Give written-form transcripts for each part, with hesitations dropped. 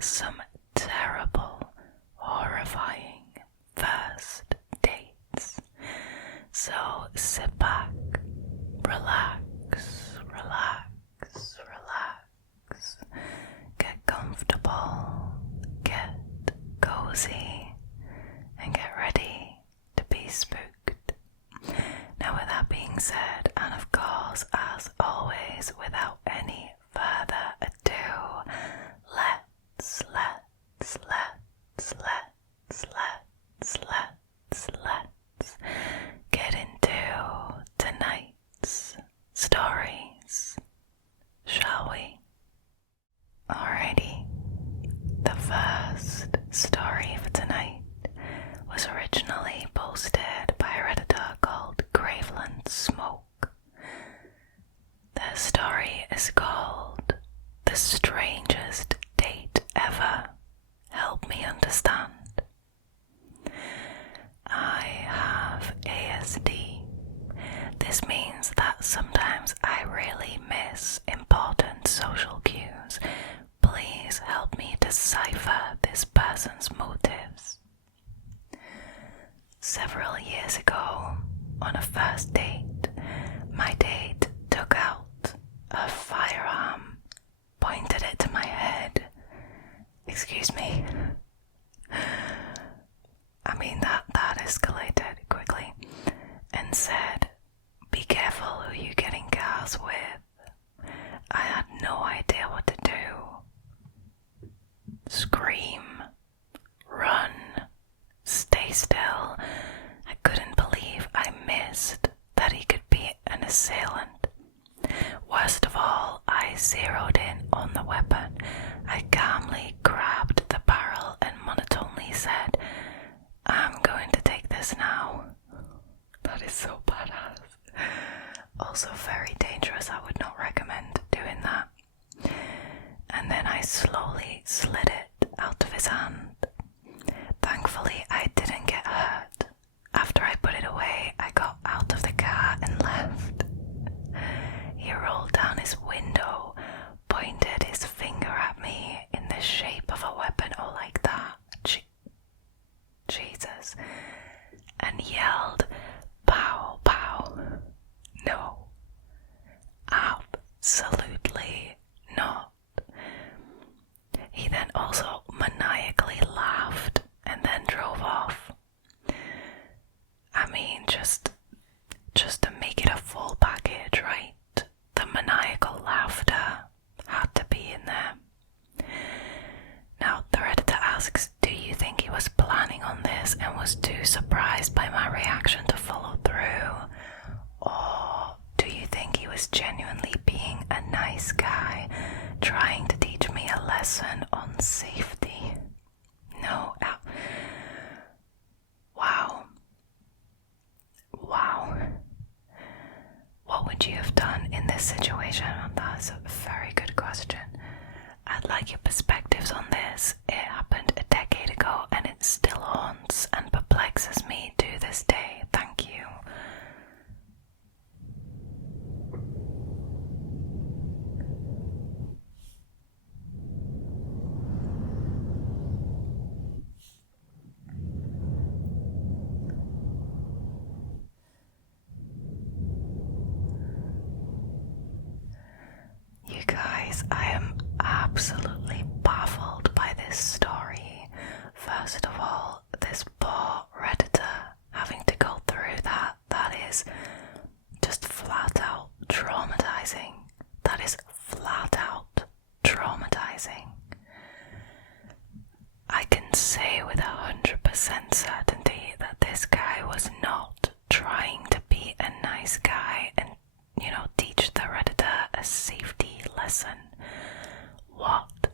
some terrible, horrifying first dates. So sit back, relax, get comfortable, get cozy, and get ready to be spooked. Now with that being said, and of course as always without any further ado, let's get into tonight's stories, shall we? Alrighty, the first story for tonight was originally posted by a Redditor called GravelandSmoke. Their story is called The Strangest Date Ever. Help me understand. I have ASD. This means that sometimes I really miss important social cues. Please help me decipher this person's motives. Several years ago, on a first date, my date took out a firearm, pointed it to my head. Excuse me. I mean, that escalated quickly, and said, "Be careful who you're getting cars with." I had no idea what to do. Scream, run, stay still. I couldn't believe I missed that he could be an assailant. Worst of all, I zeroed in on the weapon. I calmly grabbed the barrel and monotonely said, "I'm going to take this now." That is so badass. Also very dangerous. I would not recommend doing that. And then I slowly slid it out of his hand. Thankfully, I didn't get hurt. After I put it away, I got out of the car and left. He rolled down his window, pointed his finger at me in the shape of a weapon, oh like that, Jesus, and yelled, "Pow, pow." No, absolutely not. He then also maniacally laughed and then drove off. I mean, just to make it a full package, right? The maniacal laughter had to be in there. Now, the Redditor asks, do you think he was planning on this and was too surprised by my reaction to follow through? Or do you think he was genuinely being a nice guy, trying to teach me a lesson on safety? No. Wow. What would you have done in this situation? That's a very good question. I'd like your perspectives on this. It happened a decade ago and it still haunts and perplexes me to this day. Thank you. You guys, I am absolutely baffled by this story. First of all, this poor Redditor having to go through that is just flat out traumatizing. That is flat out traumatizing. I can say with 100% certainty that this guy was not trying to be a nice guy and, teach the Redditor a safety lesson. What?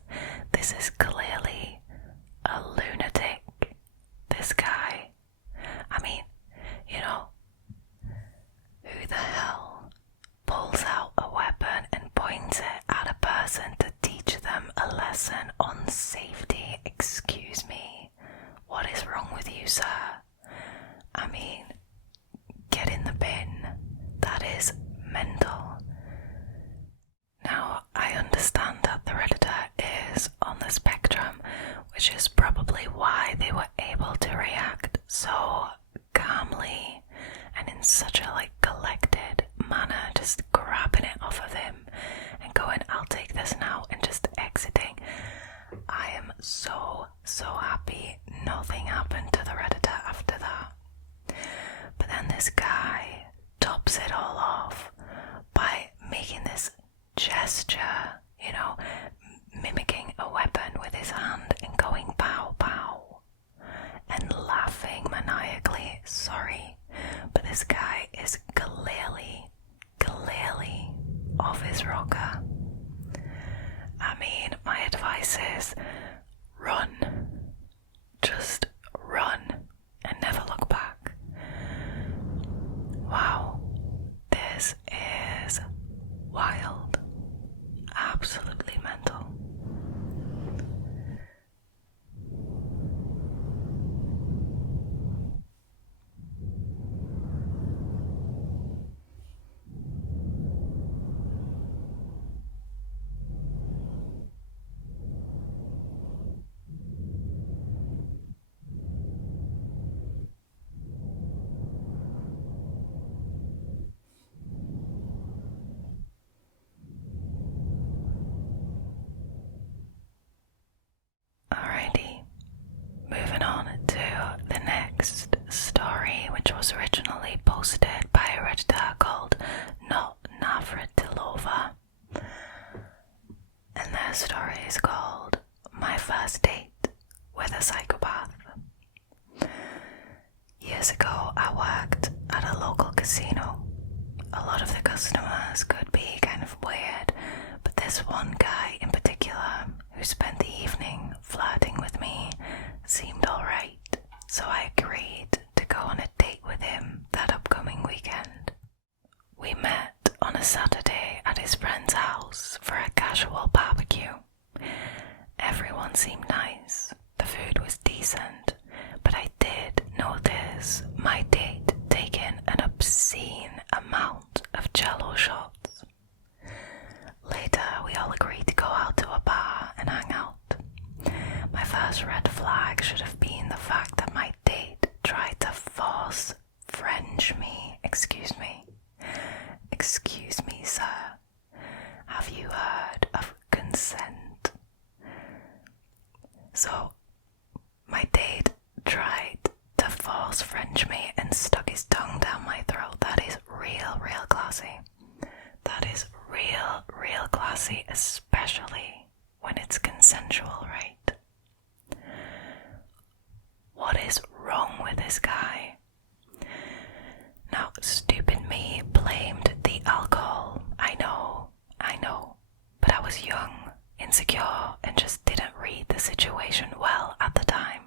This is clearly a lunatic. This guy. I mean, who the hell pulls out a weapon and points it at a person to teach them a lesson on safety? Excuse me. What is wrong with you, sir? I mean, the spectrum, which is probably why they were able to react so calmly and in such a collected manner, just grabbing it off of him and going, I'll take this now, and just exiting. I am so happy nothing happened to the Redditor after that. But then this guy tops it all off by making this gesture, mimicking a weapon with his hand and going pow pow and laughing maniacally. Sorry, but this guy is clearly off his rocker. I mean, my advice is run. Just run and never look back. Wow, this is wild. Absolutely mental. Alrighty, moving on to the next story, which was originally posted by a Redditor called NotNavratilova. And their story is called My First Date with a Psychopath. Years ago, I worked at a local casino. A lot of the customers could be kind of weird, but this one guy in particular, who spent the evening flirting with me, seemed alright, so I agreed to go on a date with him that upcoming weekend. We met on a Saturday at his friend's house for a casual barbecue. Everyone seemed nice, the food was decent, but I did notice my date taking an obscene amount of Jello shots. Later, we all agreed to go out to a bar and hang out. My first red flag should have been the fact that my date tried to force French me. Excuse me, sir. Have you heard of consent? So, my date tried to force French me and stuck his tongue down my throat. That is real classy. That is real classy, especially when it's consensual, right? What is wrong with this guy? Now, stupid me blamed the alcohol. I know, but I was young, insecure, and just didn't read the situation well at the time.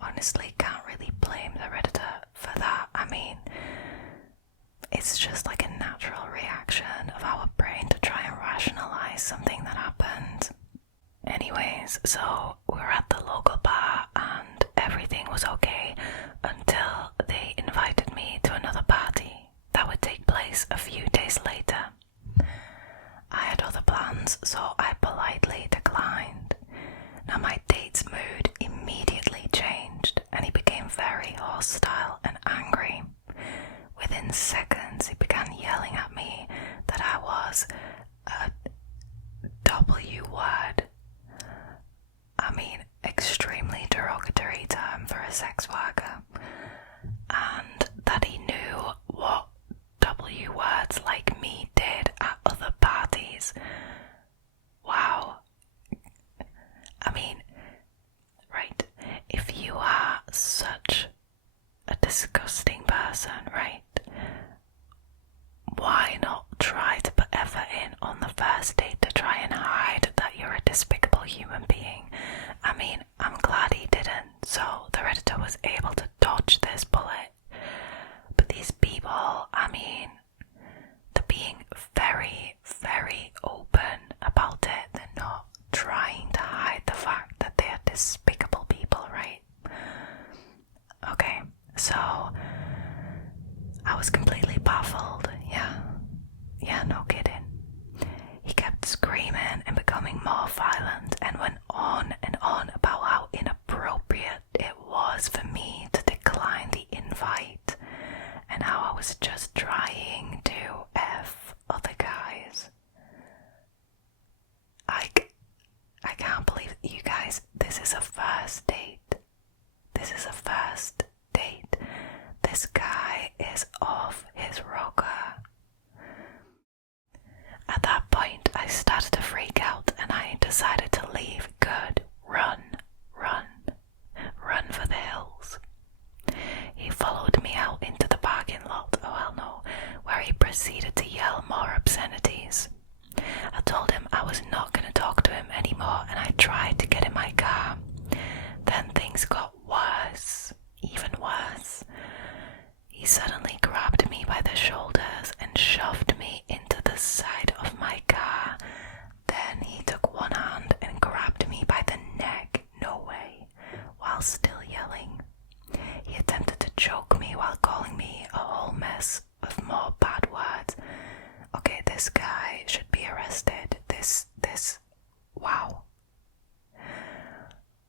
Honestly, can't really blame the Redditor for that. I mean, it's just like a natural reaction of our brain to try and rationalize something that happened. Anyways, so we were at the local bar and everything was okay until they invited me to another party that would take place a few days later. I had other plans, so I politely declined. Now my date's mood immediately changed and he became very hostile and angry. Within seconds, he began yelling at me that I was a W word. I mean, extremely derogatory term for a sex worker. And that he knew what W words like me did at other parties. Wow. I mean, right, if you are such a disgusting person, right, why not try to put effort in on the first date to try and hide that you're a despicable human being? I mean, I'm glad he didn't, so the Redditor was able to dodge this bullet. But these people, I mean, they're being very open about it. They're not trying to hide the fact that they are despicable people, right? Okay, so I was completely baffled. Yeah, no kidding. He kept screaming and becoming more violent, and when is a first date. This is a first date. This guy is off his rocker. At that point, I started to freak out and I decided to leave. Good. Run for the hills. He followed me out into the parking lot, oh hell no, where he proceeded to yell more obscenities. I told him I was not going to talk to him anymore and I tried to get in my car. Then things got worse, even worse. He suddenly grabbed me by the shoulders and shoved me into the side of my car. Then he took one hand and grabbed me by the neck, no way, while still yelling. He attempted to choke me while calling me a whole mess of more bad words. Okay, this guy should be arrested.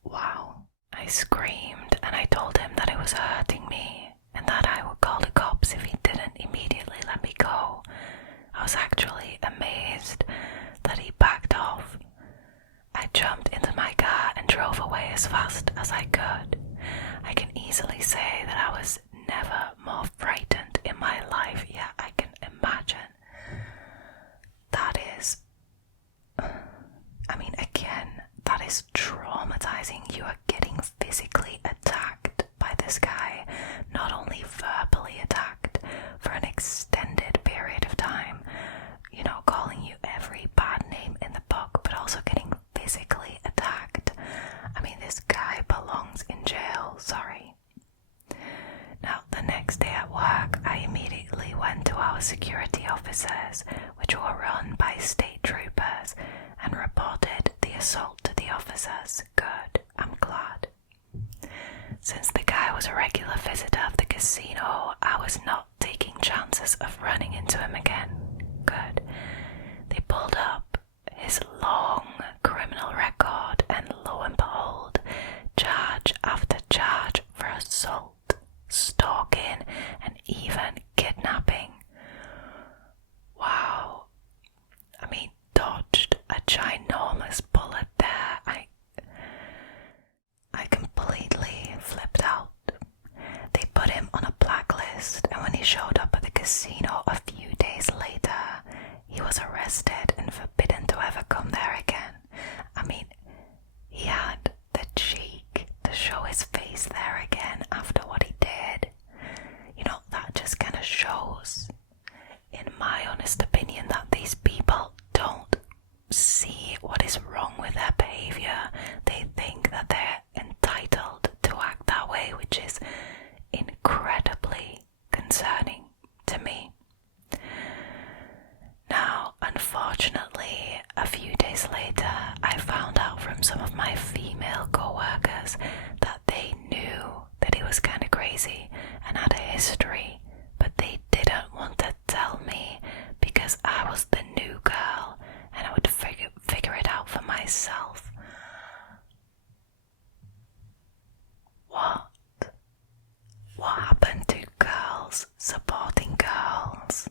Wow. I screamed and I told him that it was hurting me and that I would call the cops if he didn't immediately let me go. I was actually amazed that he backed off. I jumped into my car and drove away as fast as I could. I can easily say that I was never more frightened in my life, yet I can imagine. That is traumatizing. You are getting physically attacked by this guy, not only verbally attacked for an extended period of time, calling you every bad name in the book, but also getting physically attacked. This guy belongs in jail, sorry. Now, the next day at work, I immediately went to our security officers, which were run by state troopers, and reported the assault to the officers. Good, I'm glad. Since the guy was a regular visitor of the casino, I was not taking chances of running into him again. Good. They pulled up his long criminal record, and lo and behold, charge after charge for assault, stalking, and even kidnapping. Wow. Dodged a ginormous bullet there. I completely flipped out. They put him on a blacklist, and when he showed up at the casino a few days later, he was arrested and forbidden to ever come there again. He had the cheek to show his face there again after what he did. That just kind of shows, in my honest opinion, that these people don't see what is wrong with their behavior. They think that they're entitled to act that way, which is incredibly concerning to me. Now, unfortunately, a few days later, I found out from some of my female co-workers that they knew that he was kind of crazy and had a history, but they didn't want to tell me because I was the new girl and I would figure it out for myself. What happened to girls supporting girls?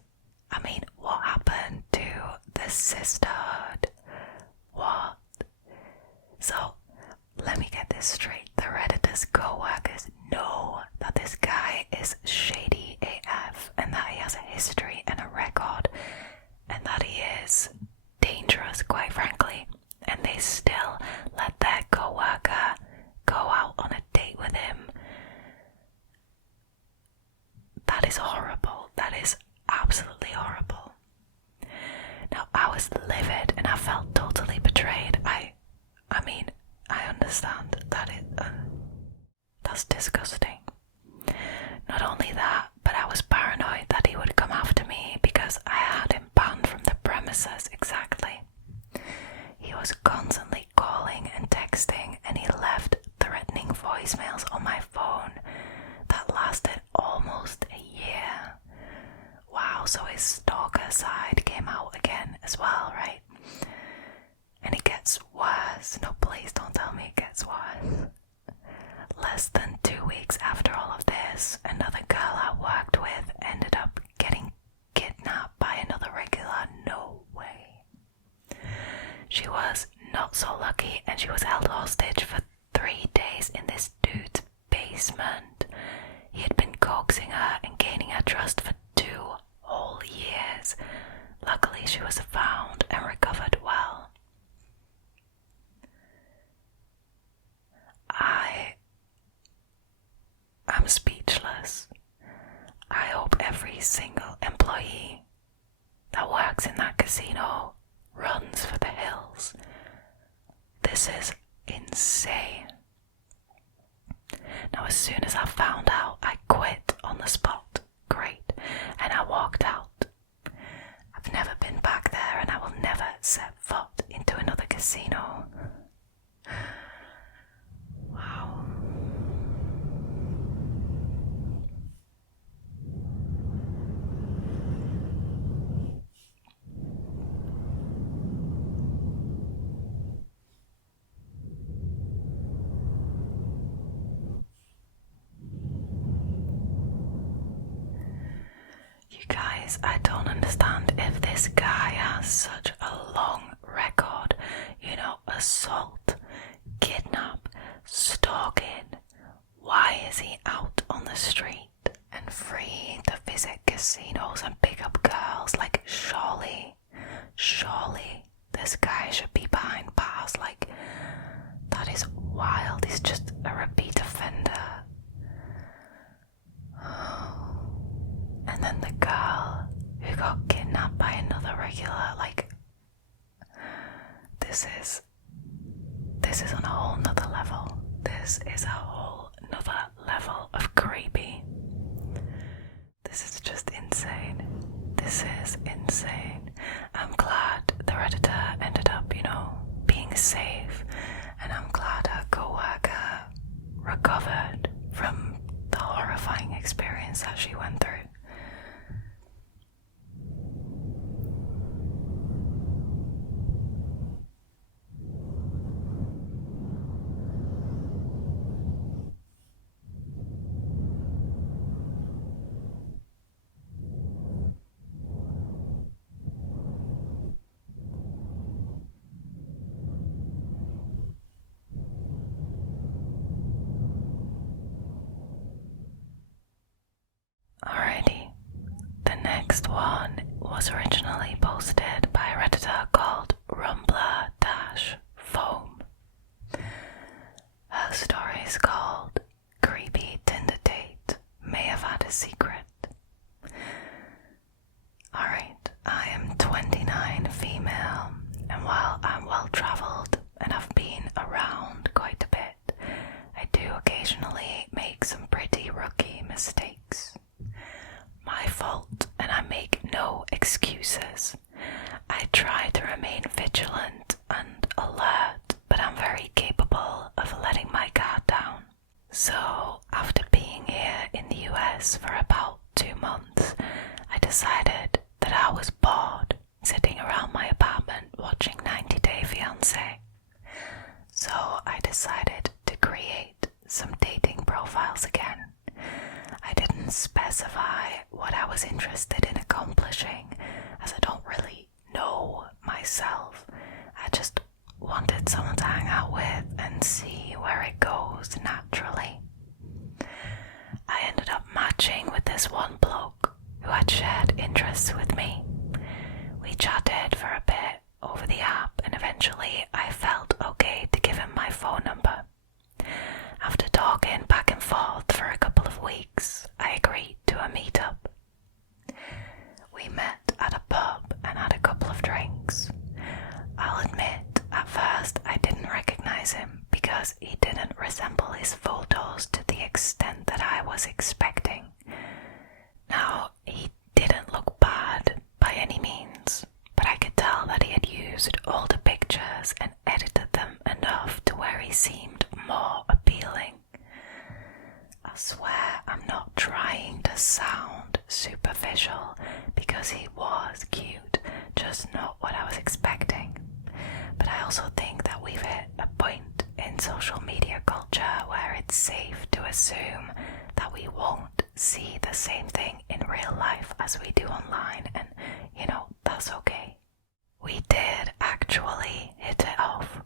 What happened to the sisterhood? What? So, let me get this straight. The Redditors co-workers know that this guy is shady AF and that he has a history and a record and that he is dangerous, quite frankly, and they still let their co-worker go out on a date with him. That is horrible. That is absolutely horrible. Now, I was livid and I felt totally betrayed. I understand that that's disgusting. Not only that, but I was paranoid that he would come after me because I had him banned from the premises. Exactly. He was constantly calling and texting, and he left threatening voicemails on my phone that lasted almost a year. Wow, so his stalker side came out again as well, right? And it gets worse. No, please don't tell me it gets worse. Less than 2 weeks after all of this, another girl I worked with ended up getting kidnapped by another regular. No way. She was not so lucky and she was held hostage for 3 single employee that works in that casino runs for the hills. This is insane. Now, as soon as I found out, I quit on the spot. Great. And I walked out. I've never been back there, and I will never set foot into another casino. Wow. You guys, I don't understand if this guy has such a long record. You know, assault, kidnap, stalking. Why is he out on the street and free to visit casinos and pick up girls? Like, surely this guy should be behind bars. Like, that is wild. He's just a repeat offender. And then the girl who got kidnapped by another regular, like, this is on a whole nother level. This is a whole nother level of creepy. This is just insane. This is insane. I'm glad the Redditor ended up, being safe, and I'm glad her co-worker recovered from the horrifying experience that she went through. Alrighty, the next one was originally posted by a Redditor called Rumbler-Foam. Her story is called Creepy Tinder Date May Have Had a Secret. Alright, I am 29, female, and while I'm well travelled and I've been around quite a bit, I do occasionally make some pretty rookie mistakes. My fault, and I make no excuses. I try to remain vigilant and alert, but I'm very capable of letting my guard down. So, after being here in the US for about 2 months, I decided that I was bored sitting around my apartment watching 90 Day Fiancé. So I decided to create some dating profiles again. I didn't specify what I was interested in accomplishing, as I don't really know myself. I just wanted someone to hang out with and see where it goes naturally. I ended up matching with this one bloke who had shared interests with me. We chatted for a bit over the app, and eventually I felt okay to give him my phone number. After talking back and forth for a couple of weeks, I agreed to a meetup. We met at a pub and had a couple of drinks. I'll admit, at first I didn't recognize him because he didn't resemble his photos to the extent that I was expecting. Now, he didn't look bad by any means, but I could tell that he had used older pictures and edited them enough to where he seemed more appealing. I swear I'm not trying to sound superficial, because he was cute, just not what I was expecting. But I also think that we've hit a point in social media culture where it's safe to assume that we won't see the same thing in real life as we do online, and that's okay. We did actually hit it off.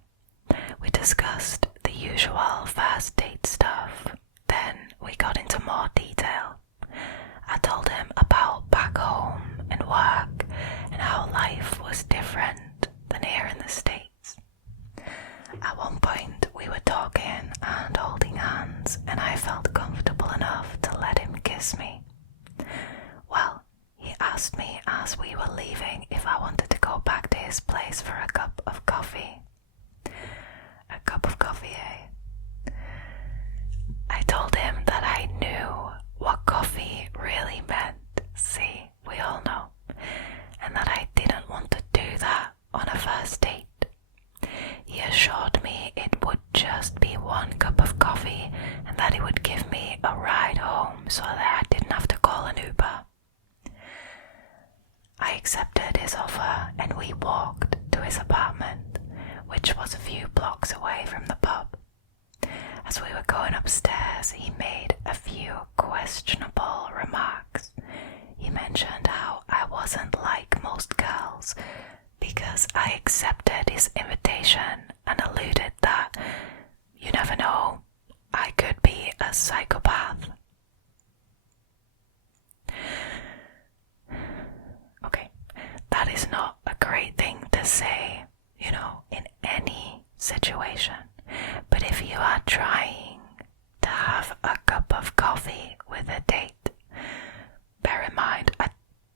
We discussed the usual first date stuff, then we got into more detail. I told him about back home and work and how life was different than here in the States. At one point we were talking and holding hands, and I felt comfortable enough to let him kiss me. Well, as we were going upstairs, he made a few questionable remarks. He mentioned how I wasn't like most girls because I accepted his invitation and alluded that, you never know, I could be a psychopath. Okay, that is not a great thing to say, in any situation. But if you are trying to have a cup of coffee with a date, bear in mind, I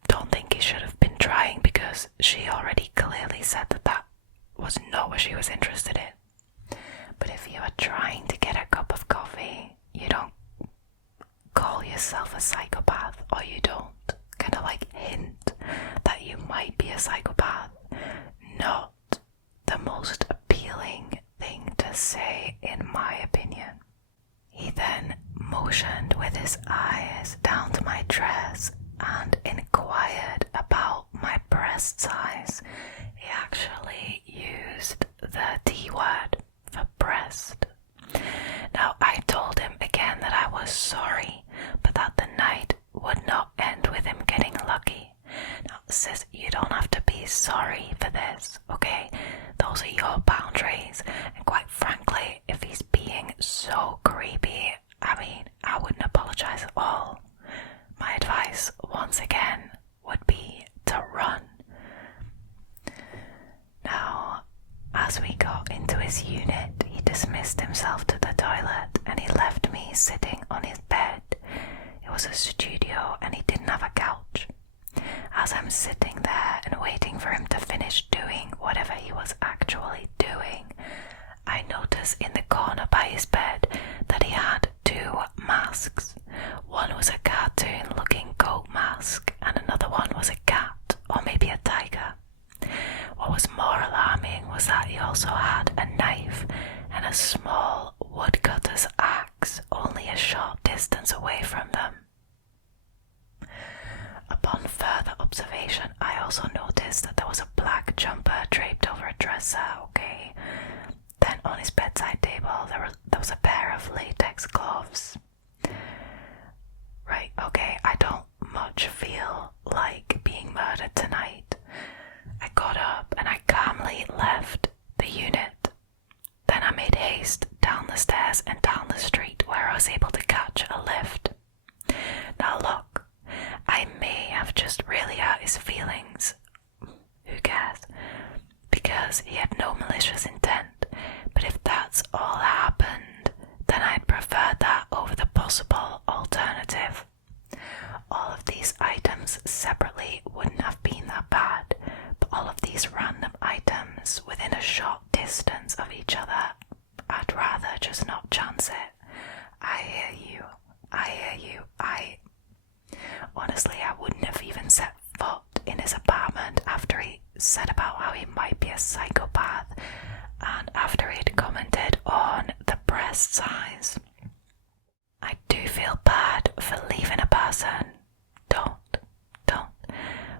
don't think he should have been trying because she already clearly said that was not what she was interested in. But if you are trying to get a cup of coffee, you don't call yourself a psychopath, or you don't kind of like hint that you might be a psychopath. Not the most appealing thing to say, in my opinion. He then motioned with his eyes down to my dress and inquired about my breast size. He actually used the T word for breast. Now, I told him again that I was sorry, but that the night would not end with him getting lucky. Now, sis, you don't have to be sorry for this, okay? Those are your boundaries, and quite frankly, if he's being so creepy, I wouldn't apologize at all. My advice, once again, would be to run. Now, as we got into his unit, he dismissed himself to the toilet and he left me sitting on his bed. It was a studio and he didn't have a couch. As I'm sitting there and waiting for him to finish doing whatever he was actually doing, I notice in the corner by his bed that he had two masks. One was a cartoon-looking goat mask and another one was a cat, or maybe a tiger. What was more alarming was that he also had a knife and a small woodcutter's axe only a short distance away from them. Upon further observation, I also noticed that there was a black jumper draped over a dresser, okay? Then on his bedside table, there was a pair of latex gloves. Right, okay, I don't much feel like being murdered tonight. I got up and I calmly left the unit. Then I made haste down the stairs and down the street where I was able to catch a lift. Now look, I may have just really hurt his feelings. Who cares? Because he had no malicious intent. But if that's all happened, then I'd prefer that over the possible alternative. All of these items separately wouldn't have been that bad, but all of these random items within a short distance of each other, I'd rather just not chance it. I hear you. Honestly, I wouldn't have even set foot in his apartment after he said about how he might be a psychopath and after he'd commented on the breast size. I do feel bad for leaving a person. Don't.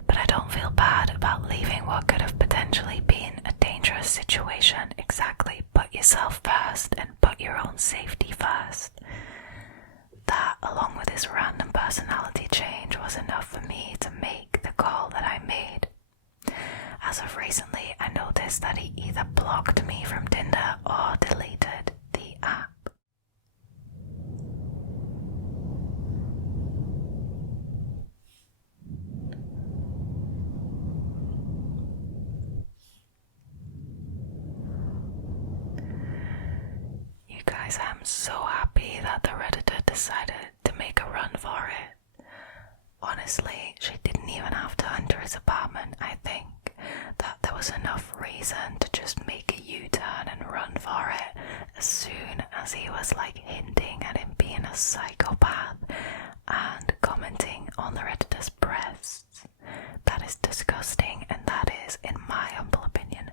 But I don't feel bad about leaving what could have potentially been a dangerous situation. Exactly. Put yourself first and put your own safety first. That, along with his random personality change, was enough for me to make the call that I made. As of recently, I noticed that he either blocked me from Tinder or deleted the app. You guys, I'm so happy that the Redditor decided to make a run for it. Honestly, she didn't even have to enter his apartment. I think that there was enough reason to just make a U-turn and run for it as soon as he was hinting at him being a psychopath and commenting on the Redditor's breasts. That is disgusting, and that is, in my humble opinion,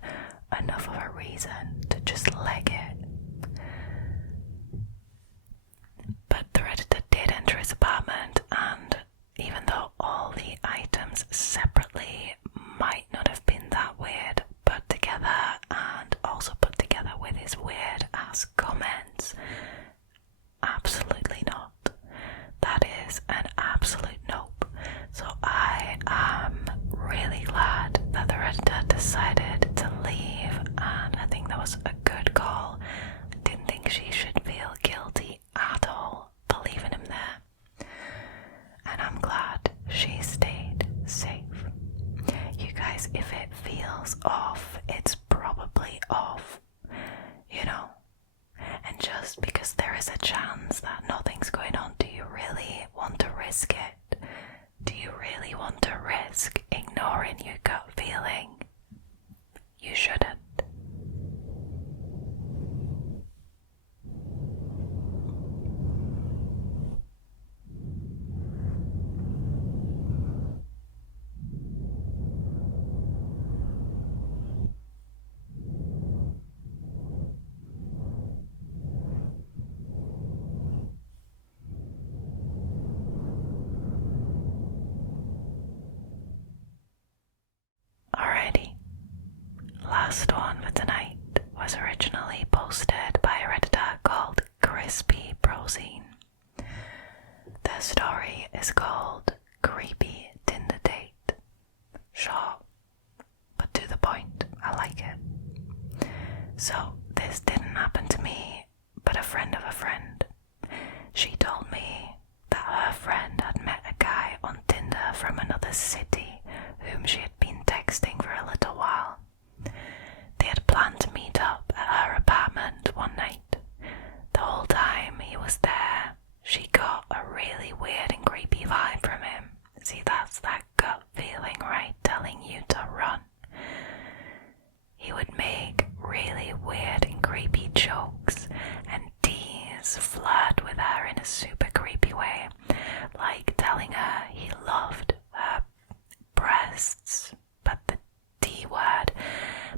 enough of a reason to just leg it. But the Redditor did enter his apartment, and even though all the items separately might not have been that weird, put together and also put together with his weird ass comments, is an absolute nope. So I am really glad that the Redditor decided to leave, and I think that was a good call. I didn't think she should feel guilty at all for leaving him there. And I'm glad she stayed safe. You guys, if it feels off, it's probably off, you know. And just because there is a chance that nothing's going on, do you really want to risk it? Do you really want to risk ignoring your gut feeling? You shouldn't. Alrighty, last one for tonight was originally posted by a Redditor called CrispyBrosine. Their story is called Creepy Tinder Date. Short, but to the point. I like it. So, this didn't happen to me, but a friend of a friend. She told me that her friend had met a guy on Tinder from another city whom she had been texting for a little while. They had planned to meet up at her apartment one night. The whole time he was there, she got a really weird and creepy vibe from him. See, that's that gut feeling, right? Telling you to run. He would make really weird and creepy jokes and tease, flirt with her in a super creepy way, like telling her he loved her breasts, but the D word,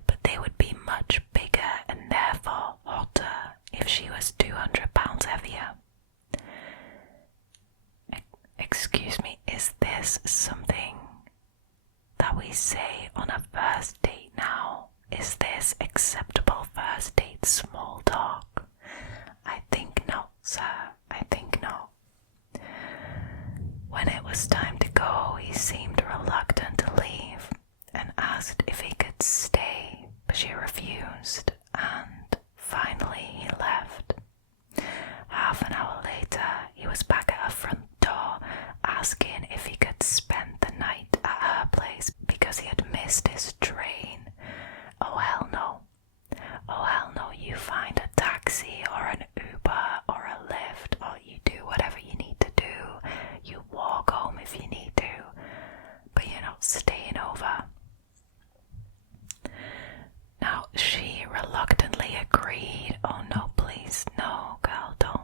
but they would be much bigger and therefore hotter if she was 200 pounds heavier. Excuse me, is this something that we say on a first date now? Is this acceptable first date small talk? I think not, sir. I think not. When it was time to go, he seemed reluctant to leave and asked if he could stay, but she refused, and finally he left. Half an hour later, he was back at her front door asking if he could spend the night at her place because he had missed his train. Oh hell no. Oh hell no, you find a taxi or an Uber or a Lyft, or you do whatever you need to do. You walk home if you need to, but you're not staying over. Now, she reluctantly agreed. Oh no, please, no, girl, don't.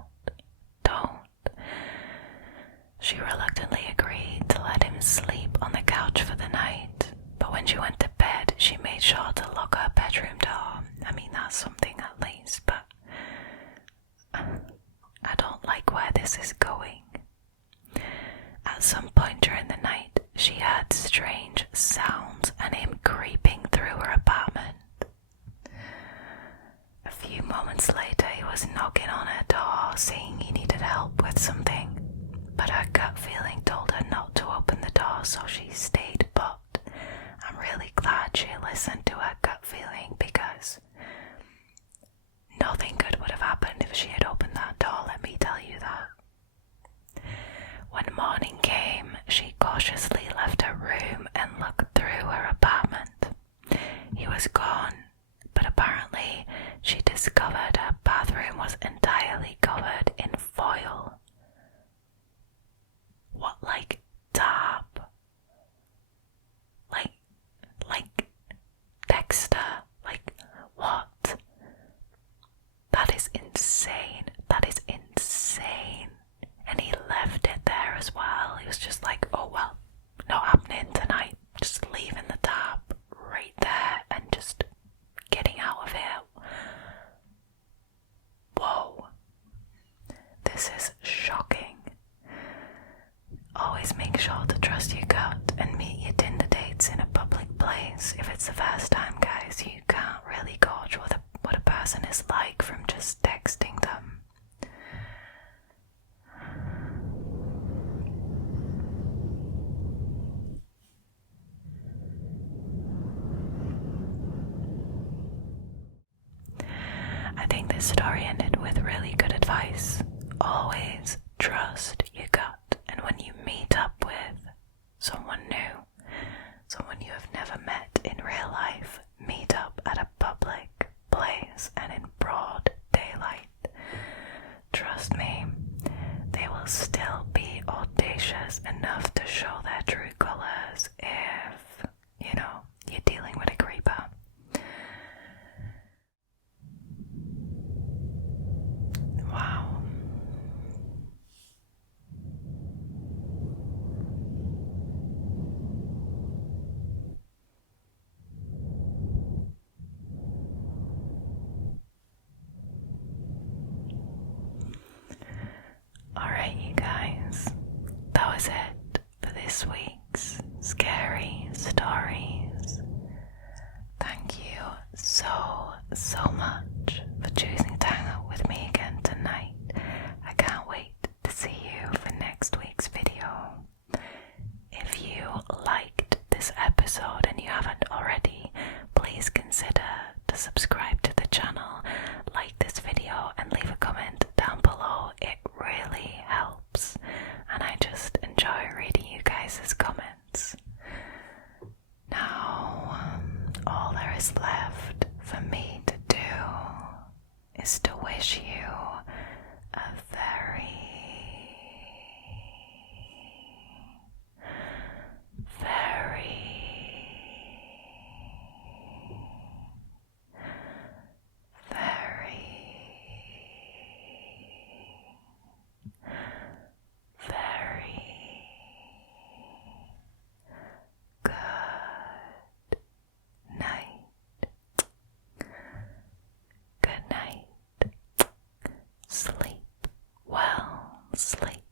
She reluctantly agreed to let him sleep on the couch for the night, but when she went to bed, she made sure to lock her bedroom door. I mean, that's something at least, but I don't like where this is going. At some point during the night, she heard strange sounds and him creeping through her apartment. A few moments later, he was knocking on her door, saying he needed help with something, but her gut feeling told her not to open the door, so she stayed put. I'm really glad she listened to her gut feeling, because nothing good would have happened if she had opened that door, let me tell you that. When morning came, she cautiously left her room and looked through her apartment. He was gone, but apparently she discovered her bathroom was entirely covered in foil. What, like tarp? Like Dexter? Like what? That is insane. That is insane. And he left it there as well. He was just like, oh well, not happening tonight. Just leaving the tarp right there and just getting out of here. Whoa. This is shocking. Always make sure to trust your gut and meet your Tinder dates in a public place. If it's the first time, guys, you can't really gauge what a person is like from just texting them. this week's scary stories. Thank you so much for choosing to hang out with me again tonight. I can't wait to see you for next week's video. If you liked this episode and you haven't already, please consider to subscribe to the channel, like this video and leave a comment down below. It really helps and I just enjoy reading you guys' comments. Now, all there is left for me to do is to wish you a very good night. Sleep well, sleep